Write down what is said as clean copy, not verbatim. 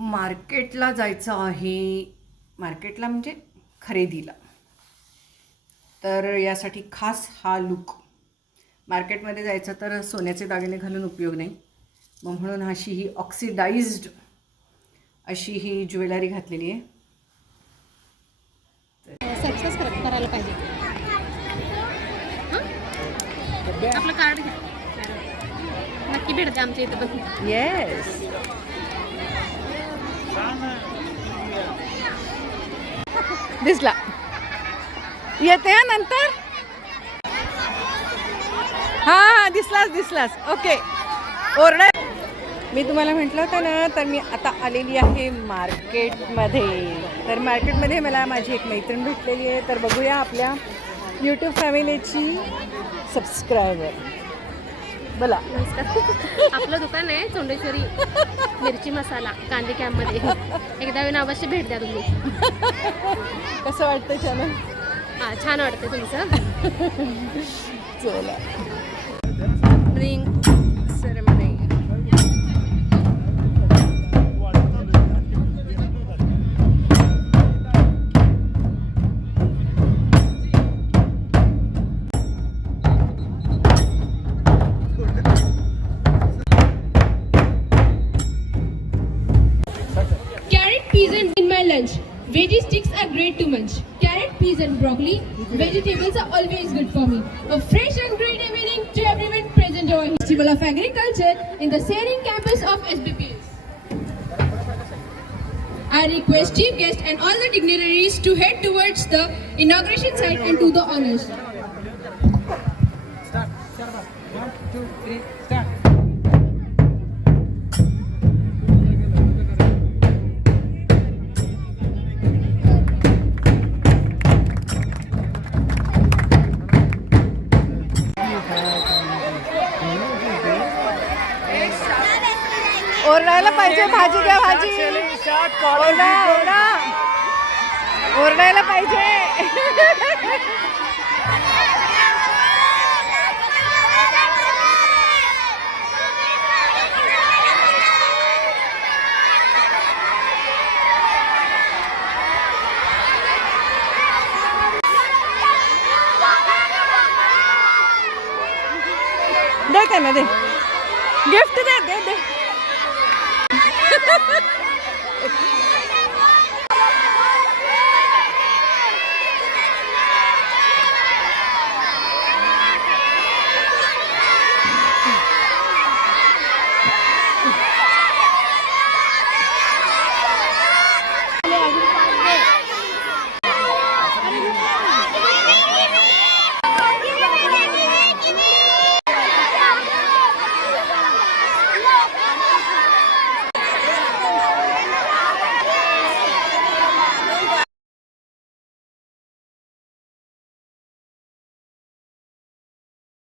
मार्केटला जायचं आहे. मार्केटला म्हणजे खरेदीला. तर यासाठी खास हा लूक. मार्केटमध्ये जायचं तर सोन्याचे दागिने घालून उपयोग नाही, मग म्हणून अशी ही ऑक्सिडाइज्ड अशी ही ज्वेलरी घातलेली आहे. सक्सेस करायला पाहिजे. आपलं कार्ड घ्या, नक्की भेटते आमच्या इथं पण. येस. दिसला येते नंतर. हां दिसलास. ओके. ओरडा. मी तुम्हाला म्हटलं होतं ना, तर मी आता आलेली आहे मार्केटमध्ये. तर मार्केटमध्ये मला माझी एक मैत्रीण भेटलेली आहे. तर बघूया आपल्या यूट्यूब फॅमिलीची सबस्क्रायबर. बोला. नमस्कार. आपलं दुकान आहे चोंडेश्वरी मिरची मसाला गांधी कॅम्पमध्ये. एकदा येऊन अवश्य भेट द्या तुम्ही. कसं वाटतं चॅनल? हां, छान वाटतं तुमचं. चला. Ring ceremony. Lunch. Veggie sticks are great to munch. Carrot, peas and broccoli. Vegetables are always good for me. A fresh and great evening to everyone present over here. Festival of Agriculture in the Sering campus of SBPS. I request chief guest and all the dignitaries to head towards the inauguration site and do the honors. Start. 1, 2, 3, start. ओरडायला पाहिजे. भाजी घ्या, भाजी. ओरडायला पाहिजे. दे त्यांना, दे gift.